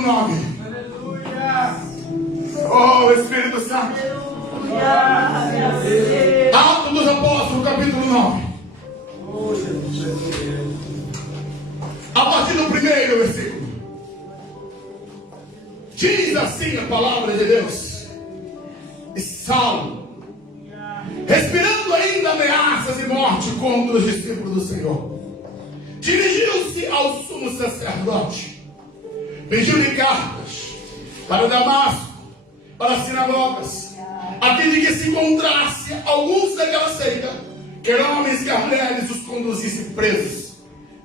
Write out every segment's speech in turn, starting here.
capítulo 9. Oh, Espírito Santo. Atos dos Apóstolos, capítulo 9. A partir do primeiro versículo. Diz assim a palavra de Deus. E Saulo, respirando ainda ameaças e morte contra os discípulos do Senhor, dirigiu-se ao sumo sacerdote, pediu-lhe cartas para Damasco, para as sinagogas, a fim de que se encontrasse alguns daquela seita, que homens e mulheres os conduzissem presos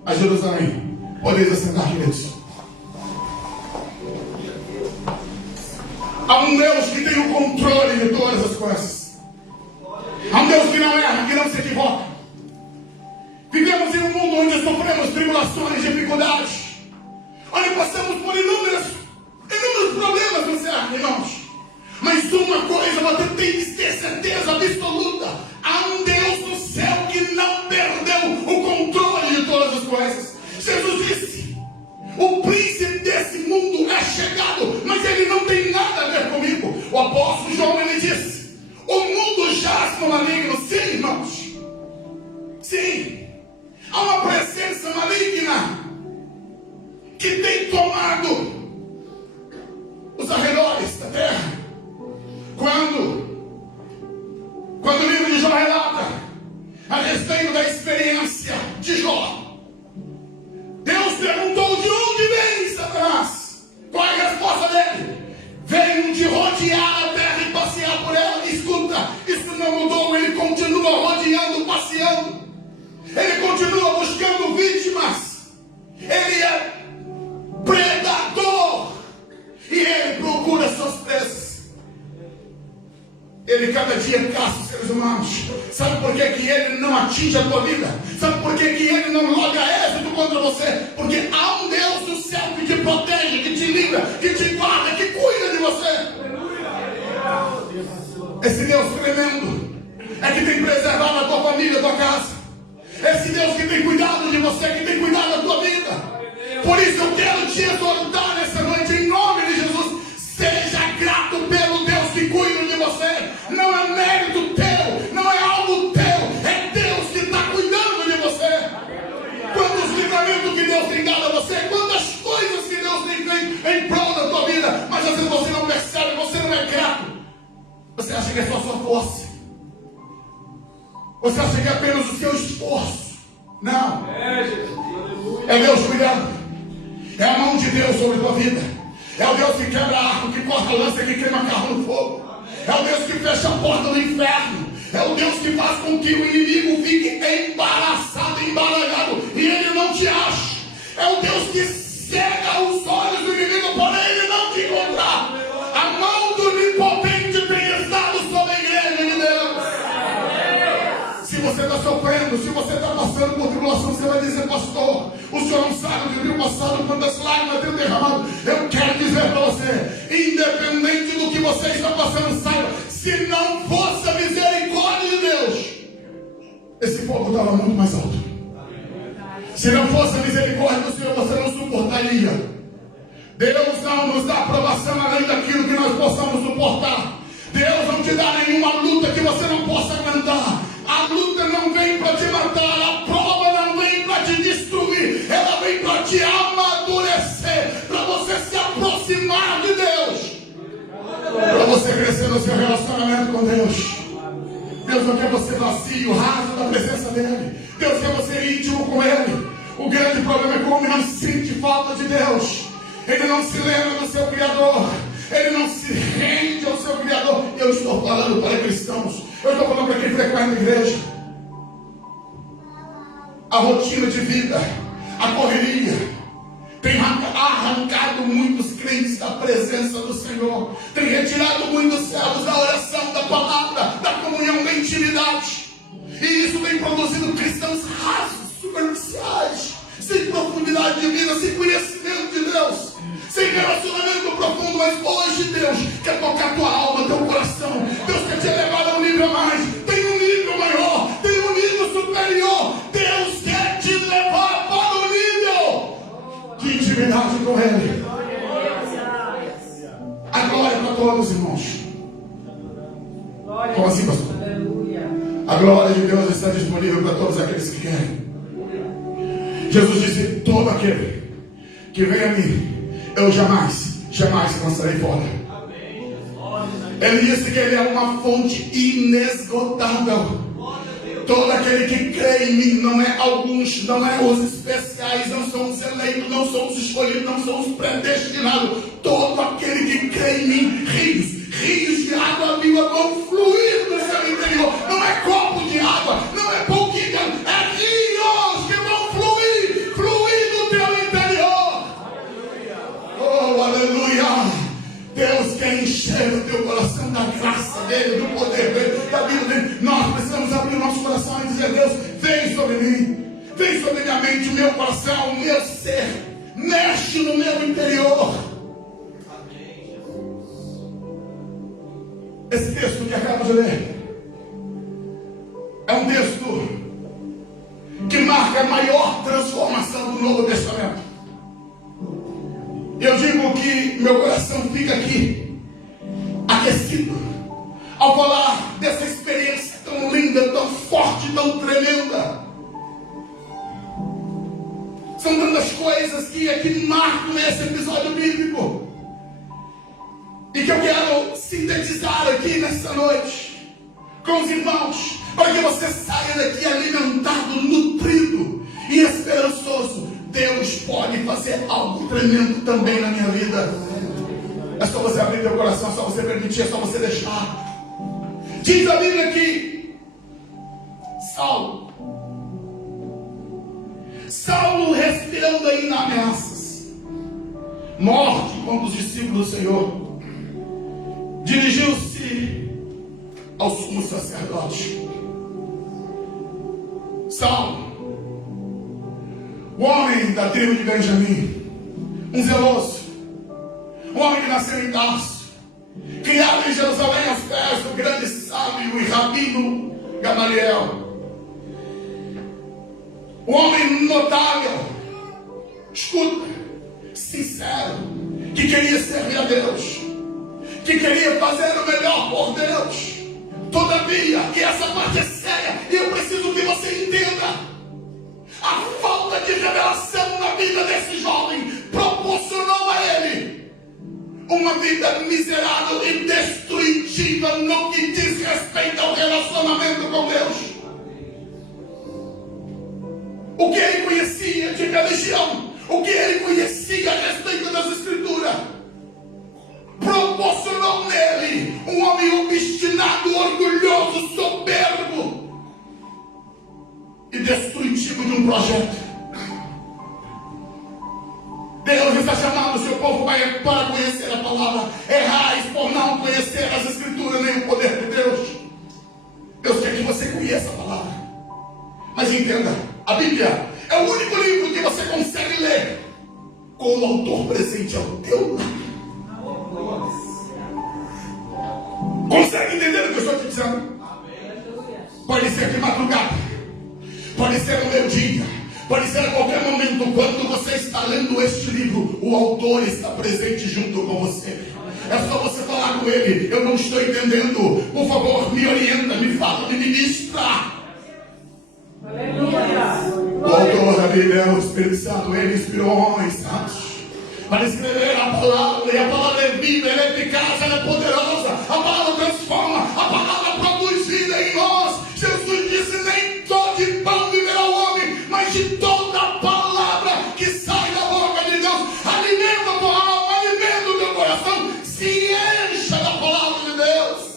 a Jerusalém. Podeis assentar, queridos. Há um Deus que tem o controle de todas as coisas. Há um Deus que não erra, que não se equivoca. Vivemos em um mundo onde sofremos tribulações, dificuldades, onde passamos por inúmeros problemas no céu, irmãos. Mas uma coisa você tem que ter certeza absoluta: há um Deus no céu que não perdeu o controle de todas as coisas. Jesus disse: o príncipe desse mundo é chegado, mas ele não tem nada a ver comigo. O apóstolo João, ele disse: o mundo jaz no maligno. Sim, irmãos. Sim. Há uma presença maligna que tem tomado os arredores da terra. Quando o livro de Jó relata a respeito da experiência de Jó, Deus perguntou: de onde vem Satanás? Qual é a resposta dele? Venho de rodear a terra e passear por ela. Escuta, isso não mudou. Ele continua rodeando, passeando. Ele continua buscando vítimas. Ele é predador e ele procura suas presas. Ele cada dia caça os seres humanos. Sabe por que ele não atinge a tua vida? Sabe por que ele não logra êxito contra você? Porque há um Deus do céu que te protege, que te livra, que te guarda, que cuida de você. Esse Deus tremendo é que tem preservado a tua família, a tua casa. Esse Deus que tem cuidado de você, que tem cuidado da tua vida. Por isso eu quero te exortar nessa noite, em nome de Jesus. Seja grato pelo Deus que cuida de você. Não é mérito teu, não é algo teu, é Deus que está cuidando de você. Quantos livramentos que Deus tem dado a você, quantas coisas que Deus tem feito em prol da tua vida, mas às vezes você não percebe, você não é grato. Você acha que é só sua força, você acha que é apenas o seu esforço. Não, é Deus cuidando, é a mão de Deus sobre a tua vida. É o Deus que quebra arco, que corta a lança, que queima carro no fogo. É o Deus que fecha a porta do inferno. É o Deus que faz com que o inimigo fique embaraçado, embaralhado, e ele não te ache. É o Deus que cega os olhos do inimigo, porém ele não te encontrar. A mão do onipotente tem estado sobre a igreja de Deus. Se você está sofrendo, se você está passando por tribulação, você vai dizer: pastor, o senhor não sabe do rio passado quantas lágrimas tenho derramado. Eu quero dizer para você, independente do que você está passando, saiba, se não fosse a misericórdia de Deus, esse fogo estava muito mais alto. Se não fosse a misericórdia do Senhor, você não suportaria. Deus não nos dá aprovação além daquilo que nós possamos suportar. Deus não te dá nenhuma luta que você não possa aguentar. A luta não vem para te matar, a prova não vem para te destruir, ela vem para te amadurecer, para você se aproximar de Deus, para você crescer no seu relacionamento com Deus. Deus não quer você vazio, raso da presença dEle. Deus quer você íntimo com Ele. O grande problema é que o homem não sente falta de Deus. Ele não se lembra do seu Criador. Ele não se rende ao seu Criador. Eu estou falando para cristãos. Eu estou falando para quem frequenta a igreja. A rotina de vida, a correria, tem arrancado muitos crentes da presença do Senhor. Tem retirado muitos servos da oração, da palavra, da comunhão, da intimidade. E isso tem produzido cristãos rasos, superficiais, sem profundidade de vida, sem conhecimento de Deus, sem relacionamento profundo. Mas hoje Deus quer tocar tua alma, teu coração. Deus quer te elevar a um nível a mais. Tem um nível maior, tem um nível superior. Deus quer te levar para um nível de intimidade com Ele. todos, irmãos. Como assim, pastor? Aleluia. A glória de Deus está disponível para todos aqueles que querem. Jesus disse: todo aquele que vem a mim, eu jamais lançarei fora. Ele disse que ele é uma fonte inesgotável. Todo aquele que crê em mim, não é alguns, não é os especiais, não são os eleitos, não são os escolhidos, não são os predestinados. Todo aquele que crê em mim, rios de água viva vão fluir do seu interior. Não é copo de água, não é pouquinho, é rios que vão fluir do teu interior. Oh, aleluia! Deus quer encher o teu coração da graça dele, do poder dele, da vida dele. Nós precisamos abrir o nosso coração e dizer: Deus, vem sobre mim, vem sobre minha mente, o meu coração, o meu ser, mexe no meu interior. Esse texto que acabo de ler é um texto que marca a maior transformação do Novo Testamento. Eu digo que meu coração fica aqui aquecido ao falar dessa experiência tão linda, tão forte, tão tremenda. São tantas coisas que marcam esse episódio bíblico e que eu quero sintetizar aqui nessa noite com os irmãos, para que você saia daqui alimentado, nutrido e esperançoso. Deus pode fazer algo tremendo também na minha vida. É só você abrir teu coração, é só você permitir, é só você deixar. Diz a Bíblia que Saulo respirando ainda ameaças, morte contra os discípulos do Senhor, dirigiu-se ao sumo sacerdote. Saulo, o homem da tribo de Benjamim, um zeloso, um homem que nasceu em Tarso, criado em Jerusalém aos pés do grande sábio e rabino Gamaliel, um homem notável, escuta, sincero, que queria servir a Deus, que queria fazer o melhor por Deus. Todavia, e essa parte é séria, e eu preciso que você entenda, a falta de revelação na vida desse jovem proporcionou a ele uma vida miserável e destrutiva no que diz respeito ao relacionamento com Deus. O que ele conhecia de religião, o que ele conhecia a respeito das Escrituras, proporcionou nele um homem obstinado, orgulhoso, soberbo e destrutivo de um projeto. Deus está chamando o seu povo para conhecer a palavra. Errais por não conhecer as Escrituras nem o poder de Deus. Deus quer que você conheça a palavra. Mas entenda, a Bíblia é o único livro que você consegue ler com o autor presente ao teu lado. Consegue entender o que eu estou te dizendo? Pode ser de madrugada, pode ser no meio-dia, pode ser a qualquer momento. Quando você está lendo este livro, o autor está presente junto com você. É só você falar com ele: eu não estou entendendo, por favor, me orienta, me fala, me ministra. O autor da Bíblia é o Espírito Santo. Ele inspirou homens santos para escrever a palavra, e a palavra é viva, ela é eficaz, ela é poderosa. A palavra transforma, a palavra produz vida em nós. Jesus disse: nem só de pão viverá o homem, mas de toda a palavra que sai da boca de Deus. Alimenta a tua alma, alimenta o teu coração, se encha da palavra de Deus.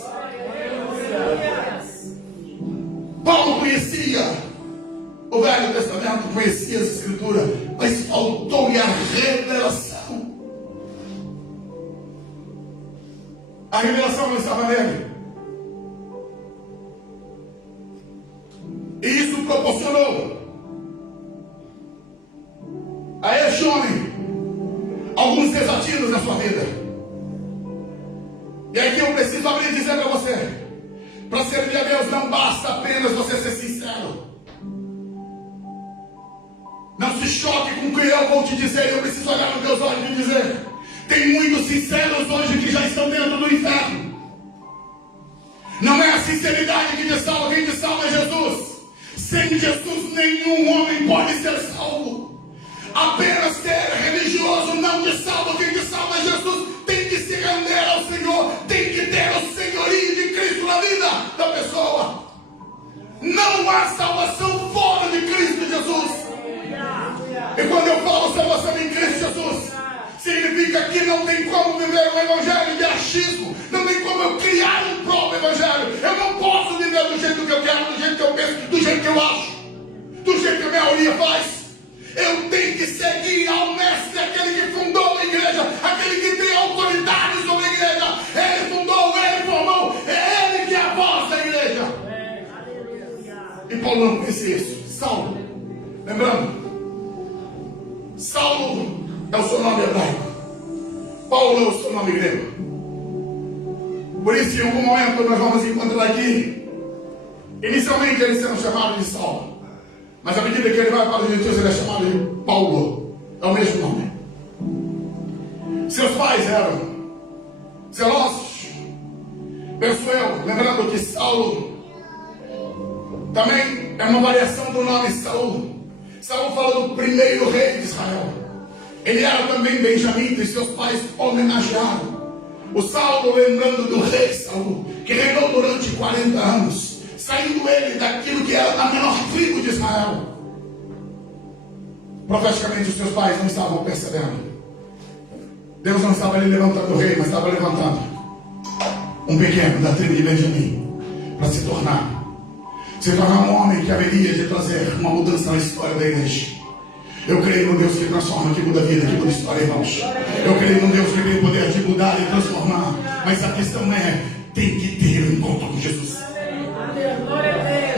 Paulo conhecia o Velho Testamento, conhecia as Escrituras, mas faltou-lhe a revelação. A revelação não estava nele. E isso proporcionou a este homem alguns desatinos na sua vida. E aqui eu preciso abrir e dizer para você: para servir a Deus não basta apenas você ser sincero. Não se choque com o que eu vou te dizer. Eu preciso olhar nos teus olhos e dizer: Tem muitos sinceros hoje que já estão dentro do inferno. Não é a sinceridade que te salva, quem te salva é Jesus. Sem Jesus nenhum homem pode ser salvo. Apenas ser religioso não te salva, quem te salva é Jesus. Tem que se render ao Senhor, tem que ter o senhorio de Cristo na vida da pessoa. Não há salvação fora de Cristo Jesus. E quando eu falo salvação em Cristo Jesus, significa que não tem como viver um evangelho de achismo. Não tem como eu criar um próprio evangelho. Eu não posso viver do jeito que eu quero, do jeito que eu penso, do jeito que eu acho, do jeito que a maioria faz. Eu tenho que seguir ao mestre, aquele que fundou a igreja, aquele que tem autoridade sobre a igreja. Ele fundou, ele formou, é ele que é a voz da igreja. E Paulo não conhecia isso. Saulo, lembrando, Saulo é o seu nome hebraico, Paulo é o seu nome grego. Por isso, em algum momento, nós vamos encontrar aqui, inicialmente ele sendo chamado de Saulo, mas à medida que ele vai para os gentios, ele é chamado de Paulo. É o mesmo nome. Seus pais eram zelosos. Penso eu, lembrando que Saulo também é uma variação do nome Saul. Saul fala do primeiro rei de Israel. Ele era também benjamita e seus pais homenagearam o Saulo, lembrando do rei Saul, que reinou durante 40 anos, saindo ele daquilo que era a menor tribo de Israel. Profeticamente os seus pais não estavam percebendo. Deus não estava ali levantando o rei, mas estava levantando um pequeno da tribo de Benjamim para se tornar um homem que haveria de trazer uma mudança na história da igreja. Eu creio no Deus que transforma, que muda a vida, que muda a história, irmãos. Eu creio no Deus que tem o poder de mudar e transformar. Mas a questão é, tem que ter um encontro com Jesus.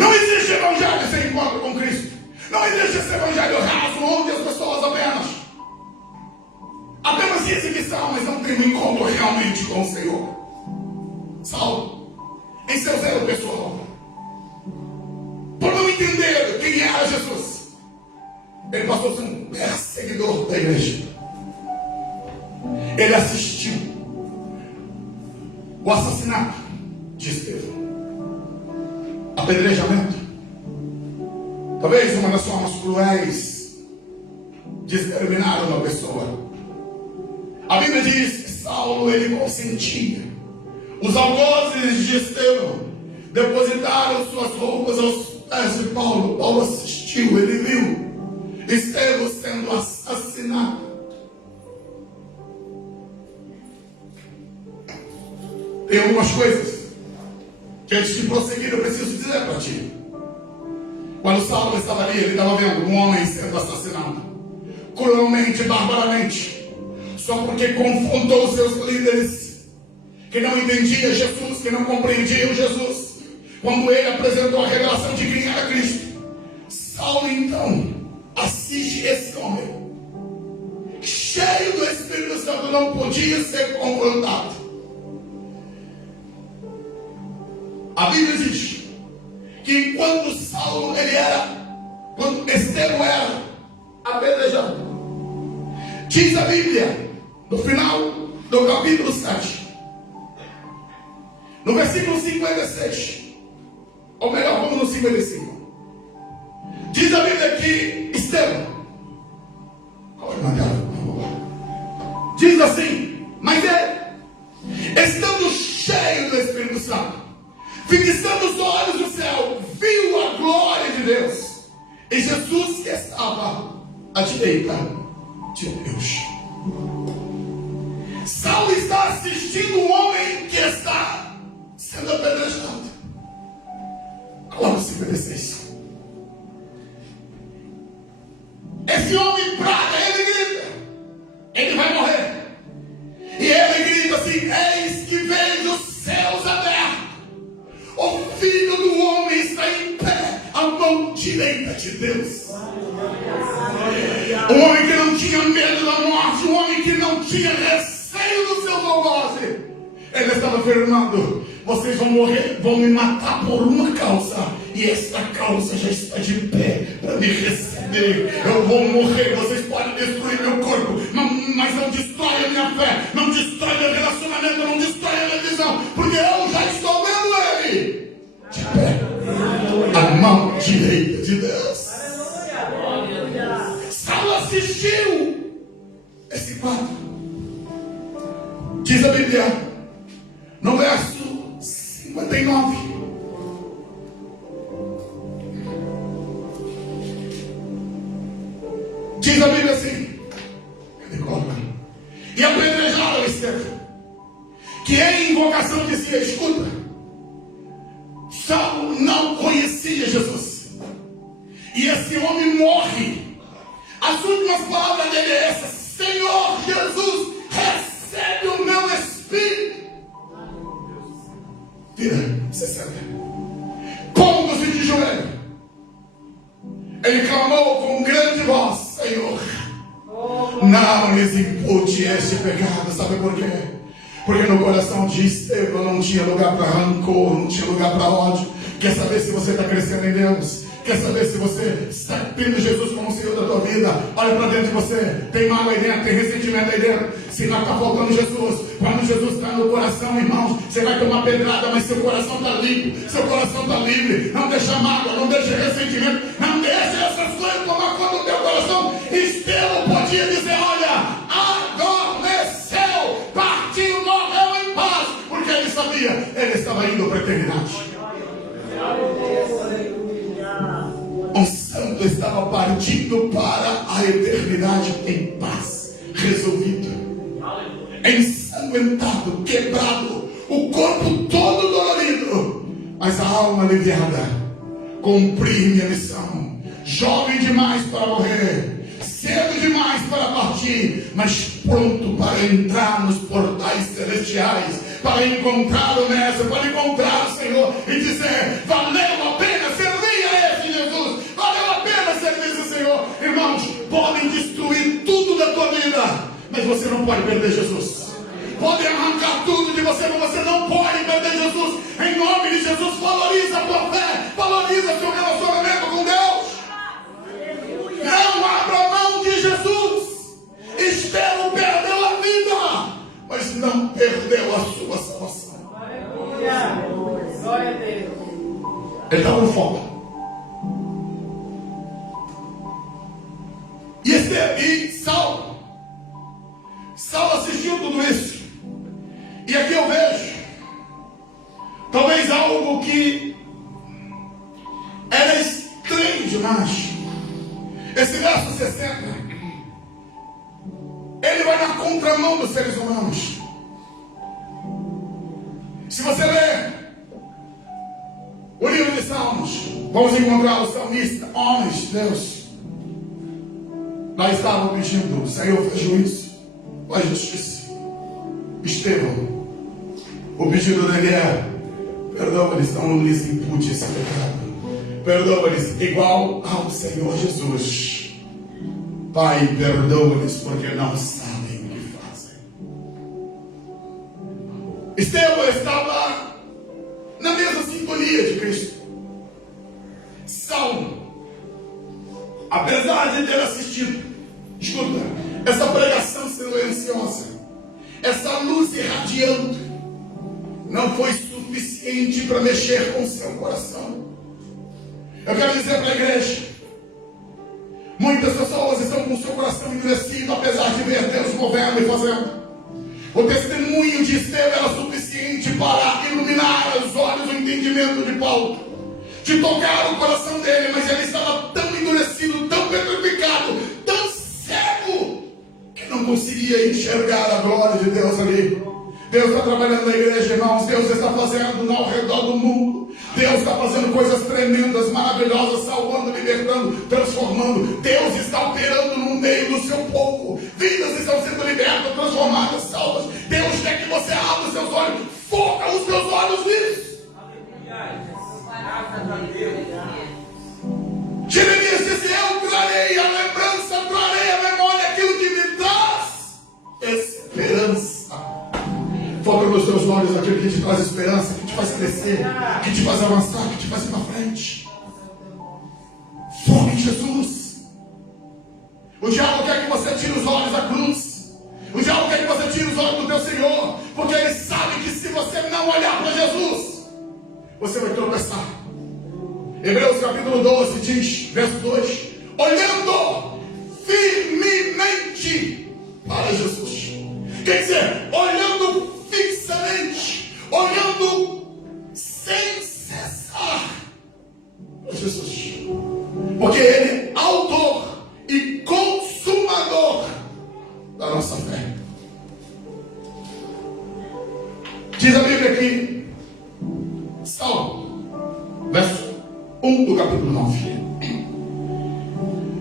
Não existe evangelho sem encontro com Cristo. Não existe esse evangelho raso, onde as pessoas apenas dizem que são, mas não tem um encontro realmente com o Senhor. Saulo, em seu zelo pessoal, por não entender quem era Jesus, ele passou a ser um perseguidor da igreja. Ele assistiu o assassinato de Estevão, apedrejamento, talvez uma das formas cruéis de exterminar uma pessoa. A Bíblia diz que Saulo, ele consentia. Os algozes de Estevão depositaram suas roupas aos pés de Paulo. Paulo assistiu, ele viu Estevão sendo assassinado. Tem algumas coisas que antes de prosseguir eu preciso dizer para ti. Quando Saulo estava ali, ele estava vendo um homem sendo assassinado cruelmente, barbaramente, só porque confrontou seus líderes que não entendiam Jesus, que não compreendiam Jesus, quando ele apresentou a revelação de quem era Cristo. Saulo então assiste esse homem cheio do Espírito Santo, não podia ser confrontado. A Bíblia diz que enquanto Saulo quando Estevão era apedrejado, diz a Bíblia no final do capítulo 7, no versículo 56, ou melhor, vamos no 55. Diz a Bíblia que Estevão, diz assim, mas ele, estando cheio do Espírito Santo, fixando os olhos no céu, viu a glória de Deus e Jesus que estava à direita de Deus. Saulo está assistindo um homem que está sendo apedrejado. Coloca 56. Esse homem praga, ele grita, ele vai morrer. E ele grita assim: eis que vejo os céus abertos, o Filho do Homem está em pé, à mão direita de Deus. Um homem que não tinha medo da morte, um homem que não tinha receio do seu algoze. Ele estava afirmando: vocês vão morrer, vão me matar por uma causa, e esta causa já está de pé para me receber. Eu vou morrer, vocês podem destruir meu corpo, mas não destrói destrói a minha fé, não destrói meu relacionamento, não destrói a minha visão, porque eu já estou vendo Ele de pé, a mão direita de Deus. Saulo assistiu esse quadro. Diz a Bíblia, no verso 59, diz a Bíblia assim: e apedrejaram Estevão, que em invocação dizia: escuta, Saulo não conhecia Jesus, e esse homem morre. As últimas palavras dele é essa: Senhor Jesus, recebe o meu espírito. Vira, você sabe, pondo-se de joelho, ele clamou com grande voz: Senhor, não lhes impute este pecado. Sabe por quê? Porque no coração de Estevão não tinha lugar para rancor, não tinha lugar para ódio. Quer saber se você está crescendo em Deus? Quer saber se você está tendo Jesus como Senhor da tua vida? Olha para dentro de você. Tem mágoa aí dentro, tem ressentimento aí dentro. Se não está faltando Jesus, quando Jesus está no coração, irmãos, você vai tomar pedrada, mas seu coração está limpo, seu coração está livre. Não deixa mágoa, não deixa ressentimento, não deixa essas coisas tomar conta do teu coração. Estevão podia dizer: olha, adormeceu, partiu, morreu em paz, porque ele sabia, ele estava indo para a eternidade. Um santo estava partindo para a eternidade em paz, resolvido, ensanguentado, quebrado, o corpo todo dolorido, mas a alma aliviada. Cumpri minha missão, jovem demais para morrer, cedo demais para partir, mas pronto para entrar nos portais celestiais, para encontrar o Mestre, para encontrar o Senhor e dizer: valeu a pena servir a esse Jesus, valeu a pena servir esse Senhor. Irmãos, podem destruir tudo da tua vida, mas você não pode perder Jesus. Podem arrancar tudo de você, mas você não pode perder Jesus. Em nome de Jesus, valoriza a tua fé, valoriza o seu relacionamento com Deus. Não abra mão de Jesus. Estevão perdeu a vida, mas não perdeu a sua salvação. Glória a Deus. Ele estava no foco. E Saulo assistiu tudo isso. E aqui eu vejo talvez algo que era estranho demais. Esse verso 60, ele vai na contramão dos seres humanos. Se você ler o livro de Salmos, vamos encontrar o salmista, homens de Deus, lá estavam pedindo: Senhor, faz juízo, faz justiça. Estevão, o pedido dele é: perdoa-lhes, não lhes impute esse pecado, perdoa-lhes igual ao Senhor Jesus. Pai, perdoa-lhes porque não sabem o que fazem. Estevão estava na mesma sintonia de Cristo. Saulo, apesar de ter assistido, escuta, essa pregação silenciosa, essa luz irradiando, não foi suficiente para mexer com o seu coração. Eu quero dizer para a igreja: muitas pessoas estão com o seu coração endurecido, apesar de ver Deus movendo e fazendo. O testemunho de Estevão era suficiente para iluminar os olhos, o entendimento de Paulo, de tocar o coração dele, mas ele estava tão endurecido, tão petrificado, tão cego, que não conseguia enxergar a glória de Deus ali. Deus está trabalhando na igreja, irmãos. Deus está fazendo ao redor do mundo. Deus está fazendo coisas tremendas, maravilhosas, salvando, libertando, transformando. Deus está operando no meio do seu povo. Vidas estão sendo libertas, transformadas, salvas. Deus quer que você abra os seus olhos, foca os seus olhos nisso. Jeremias disse: eu trarei a lembrança, trarei a memória, aquilo que me traz esperança. Foca nos teus olhos aquilo que te traz esperança, que te faz crescer, que te faz avançar, que te faz ir para frente. Foca em Jesus. O diabo quer que você tire os olhos da cruz. O diabo quer que você tira os olhos do teu Senhor, porque Ele sabe que se você não olhar para Jesus, você vai tropeçar. Hebreus capítulo 12 diz, verso 2: olhando firmemente para Jesus. Quer dizer, olhando fixamente, olhando sem cessar para Jesus. Porque Ele é autor e consumador da nossa fé. Diz a Bíblia aqui, Salmo, verso 1 do capítulo 9.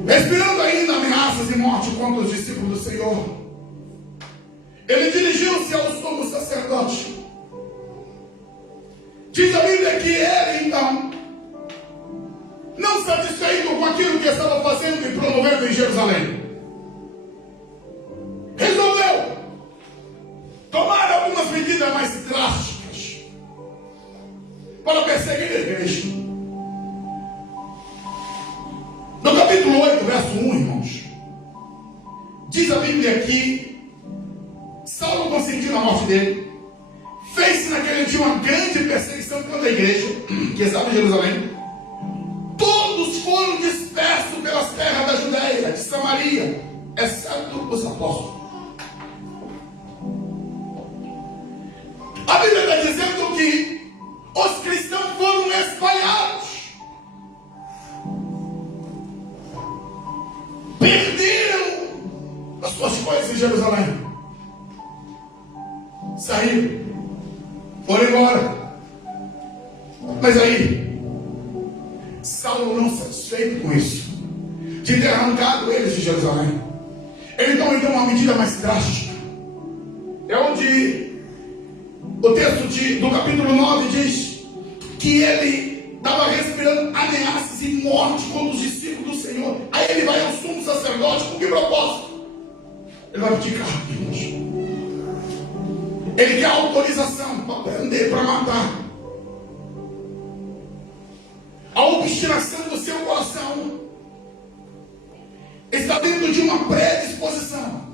Respirando ainda ameaças e morte contra os discípulos do Senhor, Ele dirigiu-se ao sumo sacerdote. Diz a Bíblia que ele, então, não satisfeito com aquilo que estava fazendo e promovendo em Jerusalém, resolveu tomar algumas medidas mais drásticas para perseguir a igreja. No capítulo 8, verso 1, irmãos, diz a Bíblia que Saulo consentiu a morte dele. Fez-se naquele dia uma grande perseguição contra a igreja que estava em Jerusalém. Todos foram dispersos pelas terras da Judéia, de Samaria, exceto os apóstolos. A Bíblia está dizendo que os cristãos foram espalhados. Perderam as suas coisas em Jerusalém. Saíram. Foram embora. Mas aí, Saulo, não satisfeito com isso, de ter arrancado eles de Jerusalém, ele então uma medida mais drástica. É onde o texto do capítulo 9 diz que ele estava respirando ameaças e morte contra os discípulos do Senhor. Aí ele vai ao sumo sacerdote com que propósito? Ele vai pedir carta, irmãos. Ele quer autorização para prender, para matar. A obstinação do seu coração está dentro de uma predisposição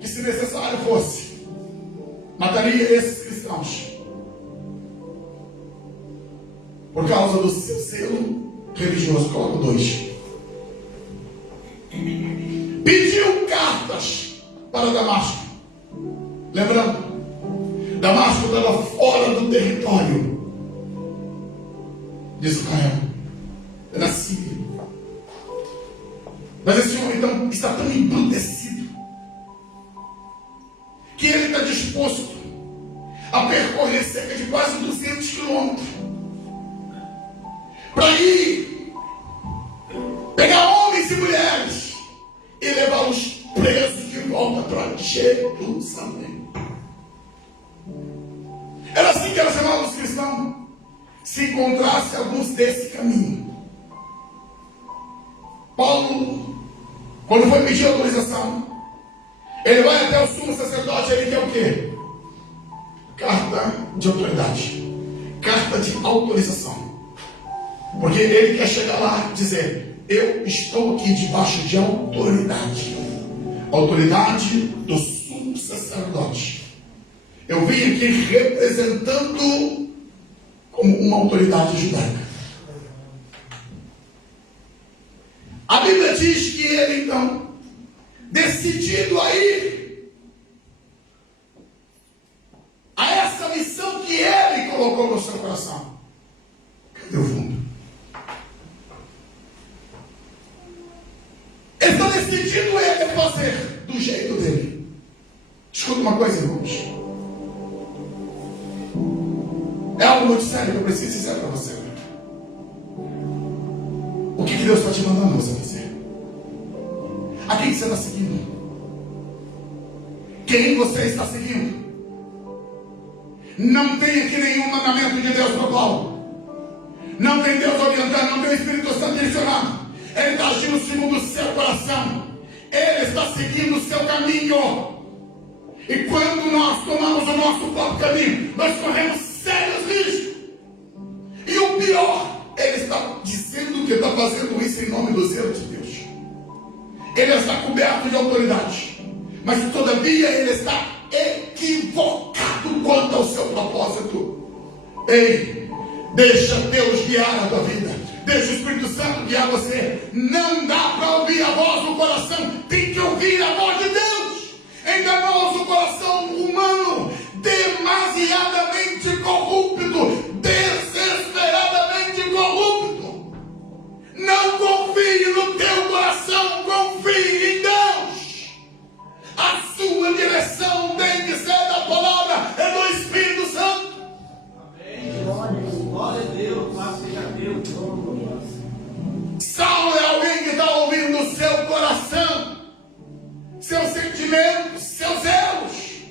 que, se necessário fosse, mataria esses cristãos por causa do seu selo religioso. Coloca 2. Pediu cartas para Damasco. Lembrando, Damasco estava fora do território de Israel, na Síria. Mas esse homem então está tão embrutecido que ele está disposto a percorrer cerca de quase 200 quilômetros para ir pegar homens e mulheres e levá-los presos de volta para Jerusalém. Era assim que ela chamava os cristãos. Se encontrasse alguns desse caminho, Paulo, quando foi pedir autorização, ele vai até o sumo sacerdote. Ele quer o quê? Carta de autoridade, carta de autorização, porque ele quer chegar lá e dizer: eu estou aqui debaixo de autoridade, autoridade do sumo sacerdote. Eu vim aqui representando como uma autoridade judaica. A Bíblia diz que ele então, decidido a ir a essa missão que ele colocou no seu coração, cadê o fundo? Ele está decidido ele a fazer do jeito dele. Escuta uma coisa, irmãos. É algo muito sério que eu preciso dizer para você. O que Deus está te mandando você fazer? A quem você está seguindo? Quem você está seguindo? Não tem aqui nenhum mandamento de Deus para Paulo. Não tem Deus orientando, não tem o Espírito Santo direcionado. Ele está agindo segundo o seu coração. Ele está seguindo o seu caminho. E quando nós tomamos o nosso próprio caminho, nós corremos sérios riscos. E o pior, ele está dizendo que está fazendo isso em nome do zelo de Deus. Ele está coberto de autoridade. mas todavia ele está equivocado quanto ao seu propósito. Ei, deixa Deus guiar a tua vida. Deixa o Espírito Santo guiar você. Não dá para ouvir a voz do coração. Tem que ouvir a voz de Deus. Enganoso o coração humano, demasiadamente corrupto, desesperadamente corrupto. Não confie no teu coração, confie em Deus. A sua direção tem que ser da palavra, é do Espírito Santo. Amém. Glória a Deus, paz seja Deus. Saulo é alguém que está ouvindo o seu coração, seus sentimentos, seus erros,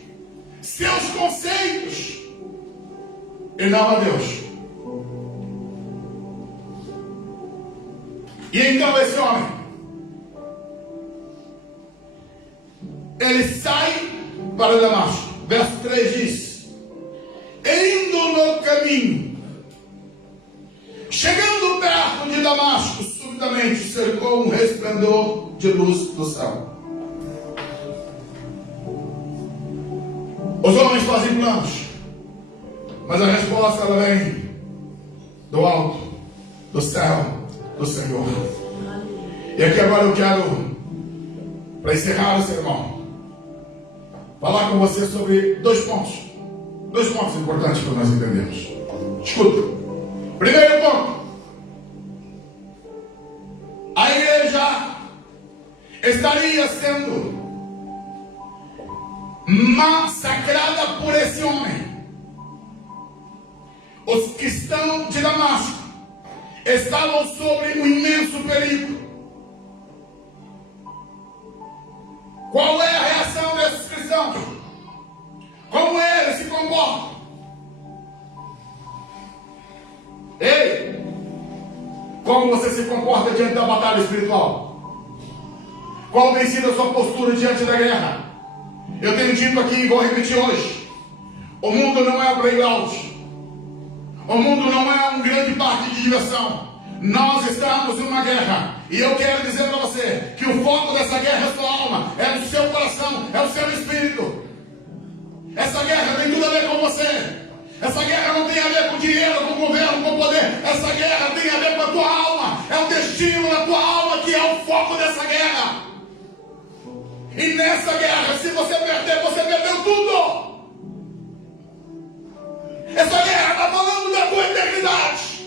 seus conceitos, e não a Deus. E então esse homem, ele sai para Damasco. Verso 3 diz: indo no caminho, chegando perto de Damasco, subitamente cercou um resplendor de luz do céu. Os homens fazem planos, mas a resposta ela vem do alto, do céu, do Senhor. E aqui agora eu quero, para encerrar o sermão, falar com você sobre dois pontos importantes para nós entendermos. Escuta. Primeiro ponto: a igreja estaria sendo massacrada por esse homem. Os que estão de Damasco estavam sobre um imenso perigo. Qual é a reação desses cristãos? Como eles se comportam? Ei, como você se comporta diante da batalha espiritual? Qual tem sido a sua postura diante da guerra? Eu tenho dito aqui e vou repetir hoje: o mundo não é um playground. O mundo não é um grande parque de diversão. Nós estamos em uma guerra. E eu quero dizer para você que o foco dessa guerra é a sua alma, é o seu coração, é o seu espírito. Essa guerra tem tudo a ver com você. Essa guerra não tem a ver com dinheiro, com governo, com poder. Essa guerra tem a ver com a tua alma. É o destino da tua alma que é o foco dessa guerra. E nessa guerra, se você perder, você perdeu tudo. Essa guerra está falando da tua eternidade.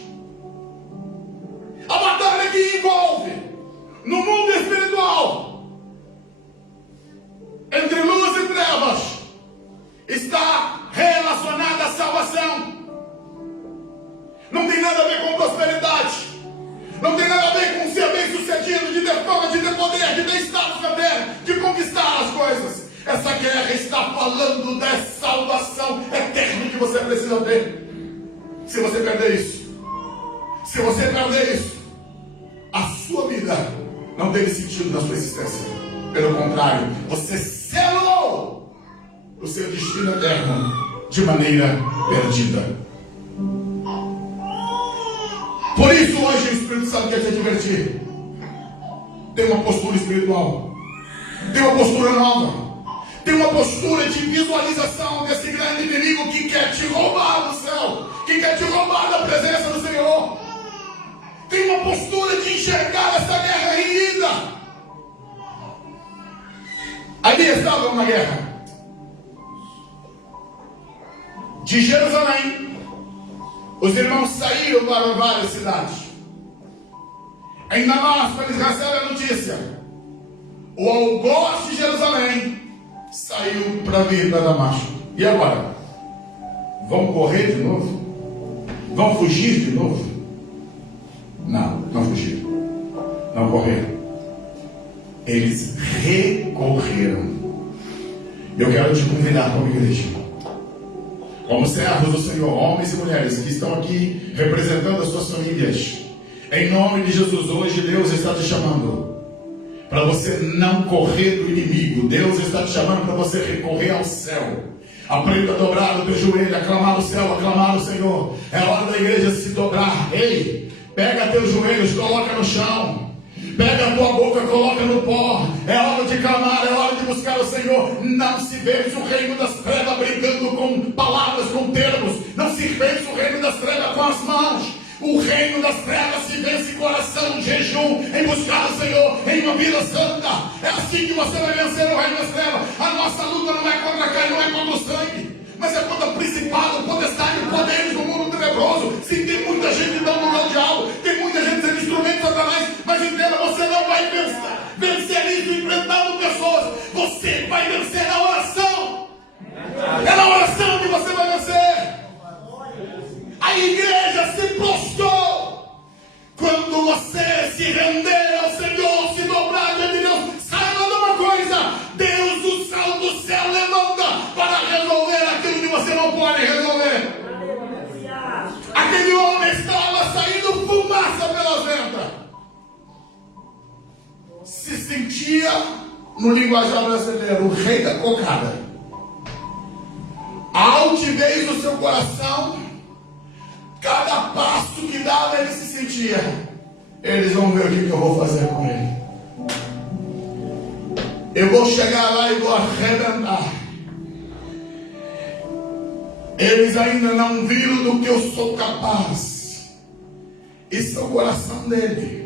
A batalha que envolve no mundo espiritual, entre luz e trevas, está relacionada à salvação. Não tem nada a ver com prosperidade. Não tem nada a ver com ser bem sucedido, de ter fama, de ter poder, de ter status na terra, de conquistar as coisas. Essa guerra está falando da salvação eterna que você precisa ter. Se você perder isso, a sua vida não teve sentido na sua existência. Pelo contrário, você selou o seu destino eterno de maneira perdida. Por isso hoje o Espírito Santo quer te advertir. Tem uma postura espiritual. Tem uma postura nova. Tem uma postura de visualização desse grande inimigo que quer te roubar do céu, que quer te roubar da presença do Senhor. Tem uma postura de enxergar essa guerra renhida. Ali estava uma guerra. De Jerusalém, os irmãos saíram para várias cidades. Em Damasco eles recebem a notícia: o algoz de Jerusalém saiu para vir para Damasco. E agora? Vão correr de novo? Vão fugir de novo? Não fugiram. Não correram. Eles recorreram. Eu quero te convidar como igreja, como servos do Senhor, homens e mulheres que estão aqui representando as suas famílias. Em nome de Jesus, hoje Deus está te chamando para você não correr do inimigo. Deus está te chamando para você recorrer ao céu. Aprenda a dobrar o teu joelho, aclamar o céu, aclamar o Senhor. É hora da igreja se dobrar. Ei, pega teus joelhos, coloca no chão. Pega a tua boca, coloca no pó. É hora de clamar, é hora de buscar o Senhor. Não se vence o reino das trevas brigando com palavras, com termos. Não se vence o reino das trevas com as mãos. O reino das trevas se vence em coração, jejum, em buscar o Senhor, em uma vida santa. É assim que você vai vencer o reino das trevas. A nossa luta não é contra a carne, não é contra o sangue, mas é contra o principado, potestade, poderes do mundo tenebroso. Sim, tem muita gente dando lugar ao diabo, tem muita gente sendo instrumento de Satanás, mas entenda, você não vai vencer isso enfrentando pessoas. Você vai vencer na oração. É na oração que você vai vencer. A igreja se prostrou. Quando você se render ao Senhor, se dobrar diante de Deus, saiba de uma coisa: Deus, o sal do céu, levanta para resolver aquilo que você não pode resolver. Aquele homem estava saindo fumaça pelas ventas. Se sentia, no linguajar brasileiro, o rei da cocada. A altivez do seu coração, cada passo que dava ele se sentia: eles vão ver o que eu vou fazer com ele. Eu vou chegar lá e vou arrebentar. Eles ainda não viram do que eu sou capaz. Esse é o coração dele.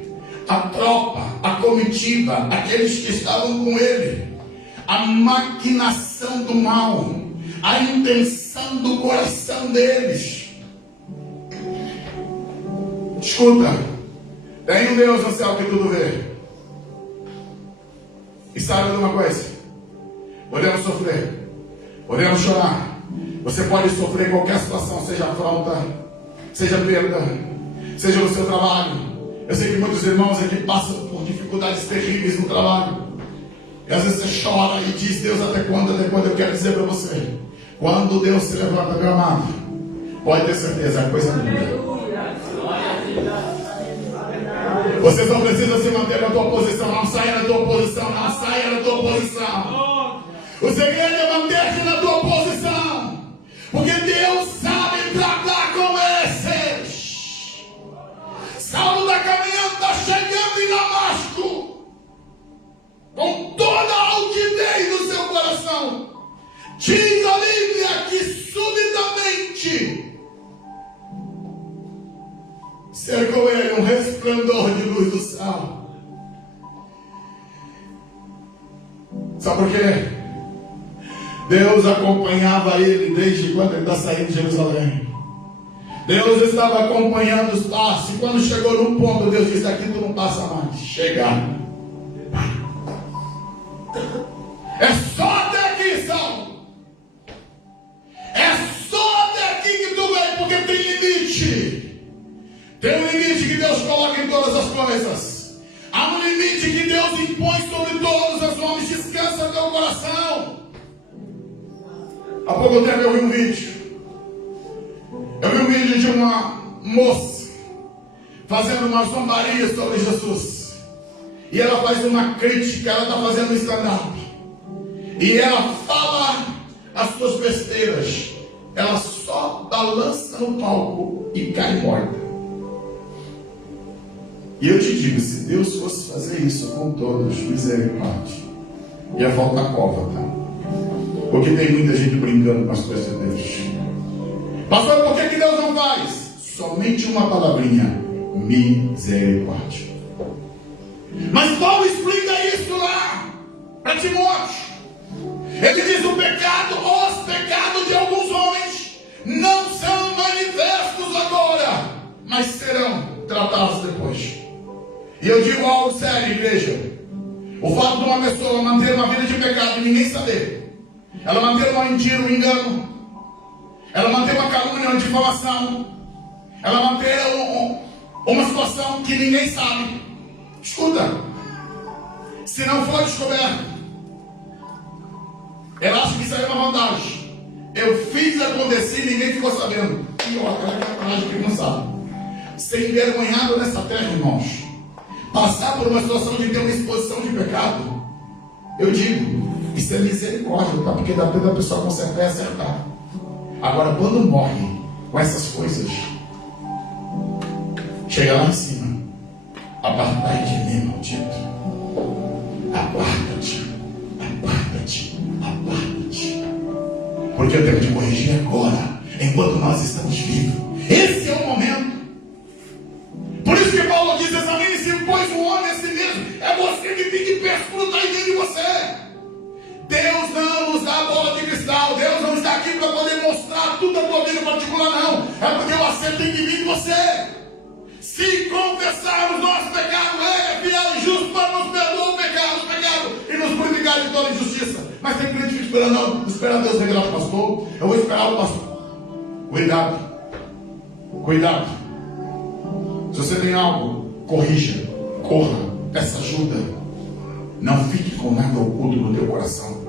A tropa, a comitiva, aqueles que estavam com ele, a maquinação do mal, a intenção do coração deles. Escuta, tem um Deus no céu que tudo vê. E sabe de uma coisa? Podemos sofrer, podemos chorar. Você pode sofrer qualquer situação, seja afronta, seja perda, seja no seu trabalho. Eu sei que muitos irmãos aqui passam por dificuldades terríveis no trabalho. E às vezes você chora e diz: Deus, até quando? Até quando? Eu quero dizer para você: quando Deus se levanta, meu amado, pode ter certeza, a coisa muda. Vocês não precisam se manter na tua posição. Não saia da tua posição. Não saia da tua posição. O segredo é manter-te na tua posição, porque Deus sabe tratar com esses. Saulo está caminhando, está chegando em Damasco, com toda a altivez do seu coração. Diz a Bíblia que subitamente cercou ele um resplendor de luz do céu. Sabe por quê? Deus acompanhava ele desde quando ele está saindo de Jerusalém. Deus estava acompanhando os passos. E quando chegou num ponto, Deus disse: aqui tu não passa mais. Chega. É só até aqui, Saulo. É só até aqui que tu vem, porque tem limite. Tem um limite que Deus coloca em todas as coisas. Há um limite que Deus impõe sobre todos os homens. Descansa teu coração. Há pouco tempo eu vi um vídeo. Eu vi um vídeo de uma moça fazendo uma zombaria sobre Jesus. E ela faz uma crítica, ela está fazendo um stand-up. E ela fala as suas besteiras. Ela só balança no palco e cai morta. E eu te digo, se Deus fosse fazer isso com todos, misericórdia, ia faltar cova, tá? Porque tem muita gente brincando com as coisas de Deus. Pastor, por que Deus não faz? Somente uma palavrinha: misericórdia. Mas Paulo explica isso lá para Timóteo. Ele diz: os pecados de alguns homens não são manifestos agora, mas serão tratados depois. E eu digo algo sério, igreja. O fato de uma pessoa manter uma vida de pecado e ninguém saber, ela manter uma mentira, um engano, ela manter uma calúnia, uma difamação, ela manter uma situação que ninguém sabe. Escuta, se não for descoberto, ela acha que isso aí é uma vantagem. Eu fiz acontecer e ninguém ficou sabendo. E olha, ela é coragem que não sabe. Ser envergonhado nessa terra, irmãos, passar por uma situação de ter uma exposição de pecado, eu digo, isso é misericórdia, tá? Porque dá tempo da pessoa consertar e acertar. Agora, quando morre com essas coisas, chega lá em cima, Apartai de mim, maldito. Aparta-te, aparta-te, aparta-te. Porque eu tenho de corrigir agora, enquanto nós estamos vivos. Esse é o momento. Por isso que Paulo diz: examine-se, pois o homem é si mesmo. É você que tem que perscrutar dentro de você. Deus não nos dá bola de cristal. Deus não está aqui para poder mostrar tudo a tua vida particular, não. É porque o acerto tem que vir de você. Se confessarmos nosso pecado, Ele é fiel e justo para nos perdoar o pecado e nos purificar de toda injustiça. Mas tem crente que espera, não, espera Deus revelar para o pastor. Eu vou esperar o pastor. Cuidado, cuidado. Se você tem algo, corrija, corra, peça ajuda. Não fique com nada oculto no teu coração.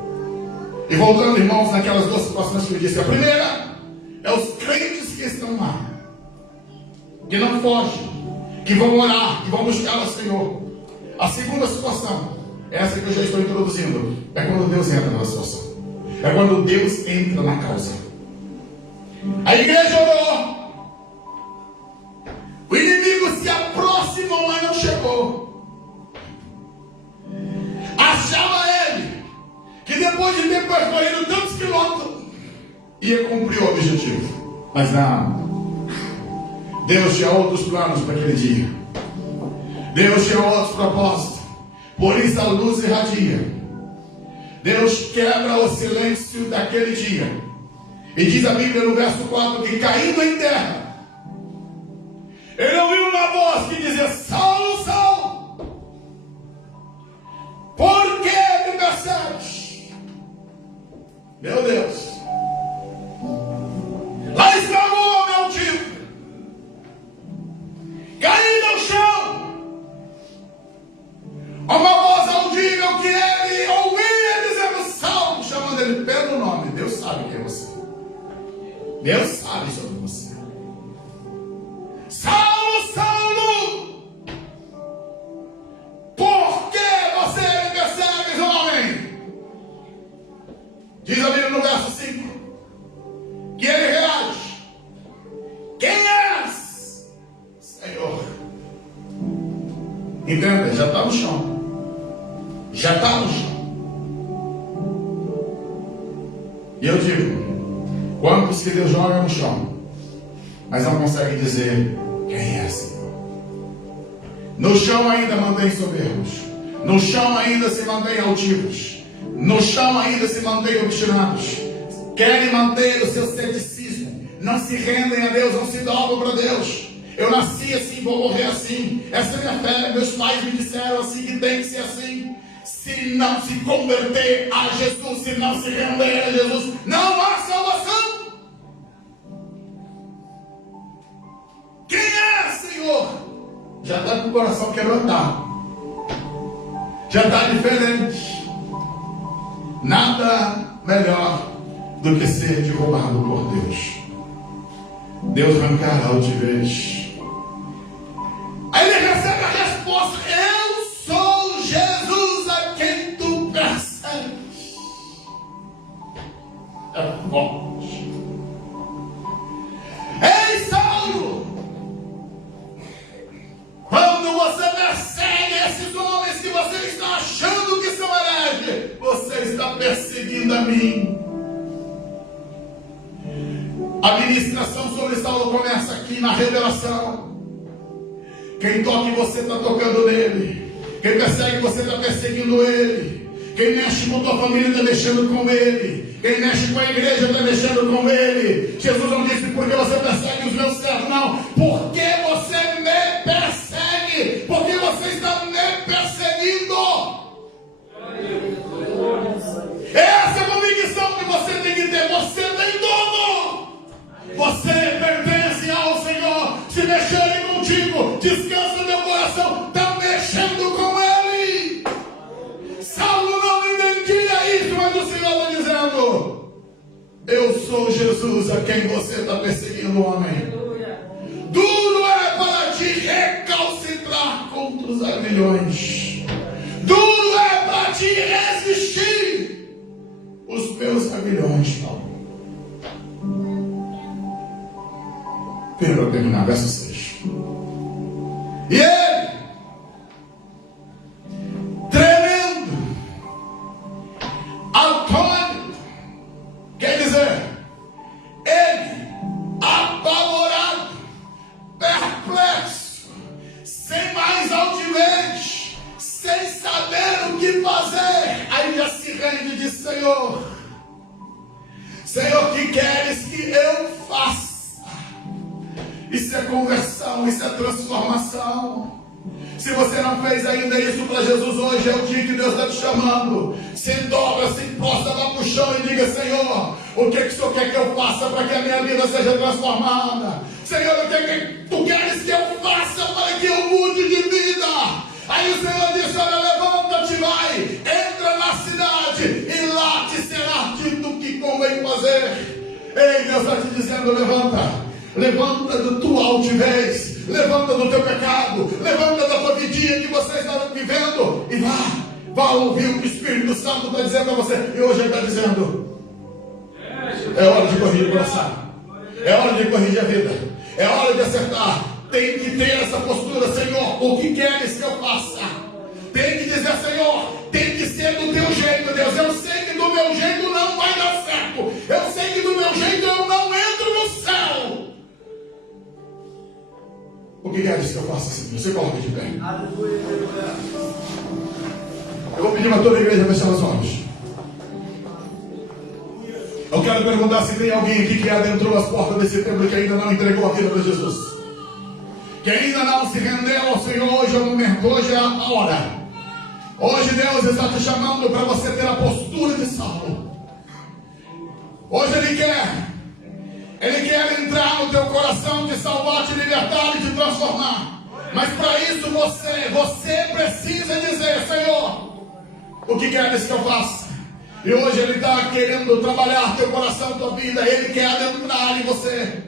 E voltando, irmãos, naquelas duas situações que eu disse. A primeira é os crentes que estão lá, que não fogem, que vão orar, que vão buscar ao Senhor. A segunda situação, essa que eu já estou introduzindo, é quando Deus entra na situação. É quando Deus entra na causa. A igreja orou. O inimigo se aproximou, mas não chegou. Achava ele que depois de ter percorrido tantos quilômetros ia cumprir o objetivo. Mas não. Deus tinha outros planos para aquele dia. Deus tinha outros propósitos. Por isso a luz irradia. Deus quebra o silêncio daquele dia. E diz a Bíblia no verso 4 que, caindo em terra, ele ouviu uma voz que dizia: Saulo, Saulo, por que me persegues? Meu Deus. Lá estava o homem altivo, caído ao chão. Uma voz audível que ele ouvia dizendo: Saulo, chamando ele pelo nome. Deus sabe quem é você. Deus sabe sobre você. Saulo, Saulo, por que você me persegue, homem? Diz a Bíblia no verso 5 que ele reage: quem és, Senhor? Entenda, já está no chão. Já está no chão. E eu digo: quantos que Deus joga no chão, mas não consegue dizer quem é, Senhor? No chão ainda mantém soberbos. No chão ainda se mantém altivos. No chão ainda se mantém obstinados. Querem manter o seu ceticismo. Não se rendem a Deus, não se dobram para Deus. Eu nasci assim, vou morrer assim. Essa é minha fé. Meus pais me disseram assim, que tem que ser assim. Se não se converter a Jesus, se não se render a Jesus, não há salvação. Quem é, Senhor? Já está com o coração quebrantado. Já está diferente. Nada melhor do que ser derrubado por Deus. Deus arrancará altivez. Aí ele recebe a resposta: eu sou Jesus a quem tu persegues. É forte. Ei, Saulo, quando você persegue esses homens que você está achando que são hereges, você está perseguindo a mim. A ministração sobre Saulo começa aqui na revelação. Quem toca em você está tocando nele. Quem persegue você está perseguindo ele. Quem mexe com a tua família está mexendo com ele. Quem mexe com a igreja está mexendo com ele. Jesus não disse: porque você persegue os meus servos. Não. Porque você me persegue. Porque você está me perseguindo. Essa é a convicção que você tem que ter. Você tem tudo. Você pertence ao Senhor. Se mexerem contigo, descansa no teu coração. Está mexendo com Ele. Saulo não entendia isso, mas o Senhor está dizendo: eu sou Jesus a quem você está perseguindo, homem. Duro é para ti recalcitrar contra os aguilhões. Duro é para ti resistir os meus aguilhões, Paulo. Para terminar, verso 6. E ele, Senhor, que queres que eu faça? Isso é conversão, isso é transformação. Se você não fez ainda isso para Jesus hoje, é o dia que Deus está te chamando. Se dobra, se prostra lá para o chão e diga: Senhor, o que o Senhor quer que eu faça para que a minha vida seja transformada? Senhor, o que tu queres que eu faça para que eu mude de vida? Aí o Senhor disse: olha, levanta-te, vai, entra na cidade e lá te será dito o que convém fazer. Ei, Deus está te dizendo: levanta. Levanta da tua altivez, levanta do teu pecado, levanta da tua vidinha que você está vivendo e vá ouvir o que o Espírito Santo está dizendo a você. E hoje ele está dizendo: é hora de corrigir o coração, é hora de corrigir a vida, é hora de acertar. Tem que ter essa postura: Senhor, o que queres que eu faça? Tem que dizer: Senhor, tem que ser do teu jeito, Deus. Eu sei que do meu jeito não vai dar certo, eu sei que do meu jeito eu não entro no céu. O que queres que eu faça, Senhor? Você coloca de pé. Eu vou pedir para toda a igreja fechar os olhos. Eu quero perguntar se tem alguém aqui que adentrou as portas desse templo e que ainda não entregou a vida para Jesus, que ainda não se rendeu ao Senhor. Hoje é o momento, hoje é a hora. Hoje Deus está te chamando para você ter a postura de Saulo. Hoje Ele quer entrar no teu coração, te salvar, te libertar e te transformar. Mas para isso você precisa dizer: Senhor, o que queres que eu faça? E hoje Ele está querendo trabalhar teu coração, tua vida. Ele quer adentrar em você.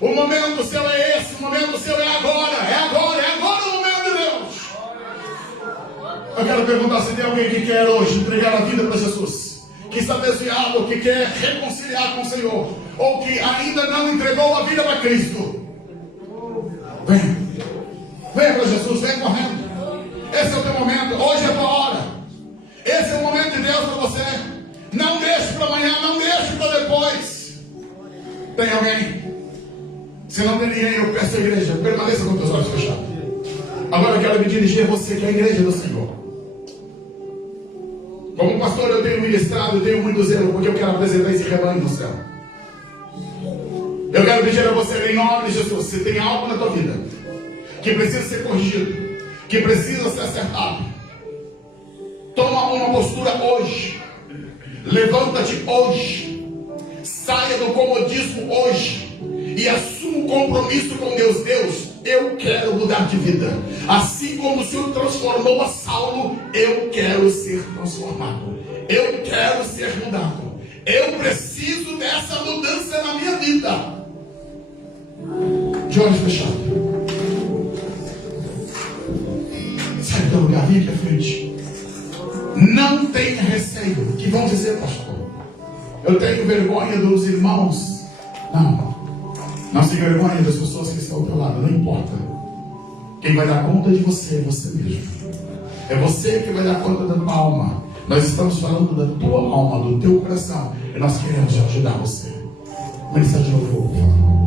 O momento seu é esse, o momento seu é agora. É agora o momento de Deus. Eu quero perguntar se tem alguém que quer hoje entregar a vida para Jesus, que está desviado, que quer reconciliar com o Senhor, ou que ainda não entregou a vida para Cristo. Venha para Jesus, vem correndo. Esse é o teu momento, hoje é a tua hora. Esse é o momento de Deus para você. Não deixe para amanhã, não deixe para depois. Tem alguém? Se não tem ninguém, eu peço à igreja, permaneça com teus olhos fechados. Agora eu quero me dirigir a você, que é a igreja do Senhor. Como pastor, eu tenho ministrado, eu tenho muito zelo, porque eu quero apresentar esse rebanho no céu. Eu quero pedir a você, em nome de Jesus, se tem algo na tua vida que precisa ser corrigido, que precisa ser acertado, toma uma postura hoje. Levanta-te hoje. Saia do comodismo hoje e assuma um compromisso com Deus. Deus, eu quero mudar de vida. Assim como o Senhor transformou a Saulo, eu quero ser transformado. Eu quero ser mudado. Eu preciso dessa mudança na minha vida. De olhos fechados. Sai do teu lugar, vem aqui à frente. Não tenha receio. O que vão dizer, pastor? Eu tenho vergonha dos irmãos. Não se vergonhe das pessoas que estão ao teu lado. Não importa. Quem vai dar conta de você é você mesmo. É você que vai dar conta da tua alma. Nós estamos falando da tua alma, do teu coração. E nós queremos ajudar você. Ministério de louvor, por favor.